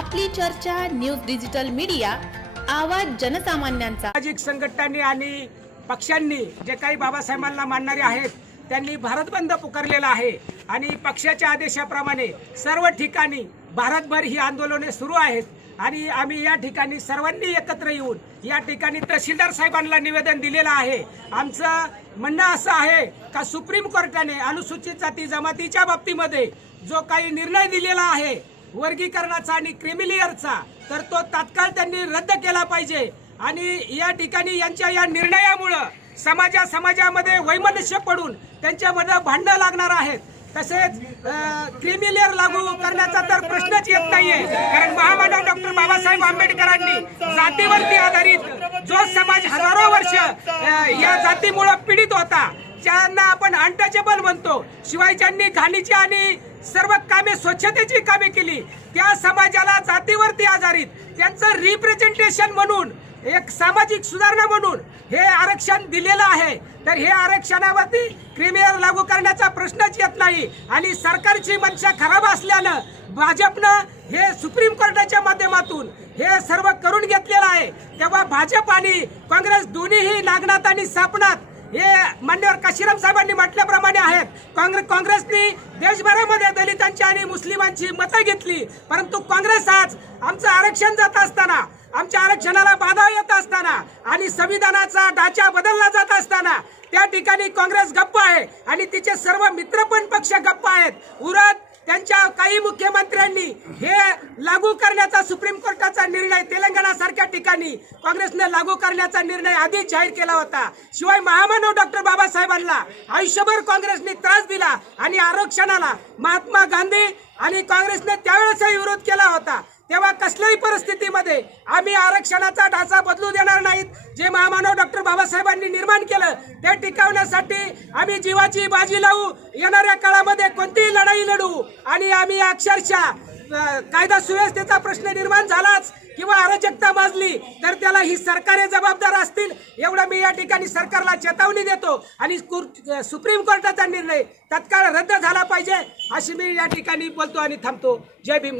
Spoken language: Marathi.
आपली चर्चा न्यूज डिजिटल मीडिया आवाज जनसामान्यांचा. सामाजिक संघटनांनी आणि पक्षांनी जे काही बाबासाहेबांना मानणारे आहेत त्यांनी भारत बंद पुकारलेला आहे. आणि पक्षाच्या आदेशाप्रमाणे सर्व ठिकाणी भारतभर ही आंदोलने सुरू आहेत. आणि आम्ही या ठिकाणी सर्वांनी एकत्र येऊन या ठिकाणी तहसीलदार साहेबांना निवेदन दिलेलं आहे. आमचं म्हणणं असं आहे का सुप्रीम कोर्टाने अनुसूचित जाती जमातीच्या बाबतीमध्ये जो काही निर्णय दिलेला आहे वर्गीकरणाचा आणि क्रिमिलियरचा तर तो तात्काळ त्यांनी रद्द केला पाहिजे. आणि या ठिकाणी यांच्या या निर्णयामुळं समाजा समाजामध्ये वैमनस्य पडून त्यांच्यामध्ये भांडणं लागणार आहेत. तसेच क्रिमिलियर लागू करण्याचा तर प्रश्नच येत नाहीये. कारण महामानव डॉक्टर बाबासाहेब आंबेडकरांनी जातीवरती आधारित जो समाज हजारो वर्ष या जातीमुळे पीडित होता ज्यांना आपण अनटचेबल म्हणतो. शिवाय ज्यांनी घाणीची आणि सर्व कामे स्वच्छतेची कामे केली. त्या समाजाला जातीवरती आधारित त्यांचं रिप्रेझेंटेशन म्हणून एक सामाजिक सुधारणा म्हणून हे आरक्षण दिलेलं आहे. तर हे आरक्षणावरती क्रिमिनल लागू करण्याचा प्रश्नच येत नाही. आणि सरकारची मनशा खराब असल्यानं भाजपनं हे सुप्रीम कोर्टाच्या माध्यमातून हे सर्व करून घेतलेलं आहे. तेव्हा भाजप आणि काँग्रेस दोन्हीही नागनाथ आणि सापनाथ हे मान्यवर काशीराम साहेबांनी म्हटल्याप्रमाणे काँग्रेस काँग्रेसने देशभरामध्ये दलितांची आणि मुस्लिमांची मतं घेतली. परंतु काँग्रेस आज आमचं आरक्षण जात असताना आमच्या आरक्षणाला बाधा येत असताना आणि संविधानाचा ढाचा बदलला जात असताना त्या ठिकाणी काँग्रेस गप्प आहे आणि तिचे सर्व मित्र पण पक्ष गप्प आहेत. उरत त्यांच्या काही मुख्यमंत्र्यांनी हे लागू करण्याचा सुप्रीम कोर्टाचा निर्णय तेलंगणा सारख्या ठिकाणी काँग्रेसने लागू करण्याचा निर्णय आधीच जाहीर केला होता. शिवाय महामानव डॉक्टर बाबासाहेबांना आयुष्यभर काँग्रेसने त्रास दिला आणि आरक्षणाला महात्मा गांधी आणि काँग्रेसने त्यावेळेसही विरोध केला होता. तेव्हा कसल्याही परिस्थितीमध्ये आम्ही आरक्षणाचा ढाचा बदलू देणार नाहीत. जे महामानव डॉक्टर बाबासाहेबांनी निर्माण केलं ते टिकवण्यासाठी आम्ही जीवाची बाजी लावू येणाऱ्या काळामध्ये आम्ही अक्षरशः कायदा सुव्यवस्थेचा प्रश्न निर्माण झालाच किंवा अराजकता माजली तर त्याला ही सरकारे जबाबदार असतील एवढं मी या ठिकाणी सरकारला चेतावणी देतो. आणि सुप्रीम कोर्टाचा निर्णय तत्काळ रद्द झाला पाहिजे अशी मी या ठिकाणी बोलतो आणि थांबतो. जय भीम.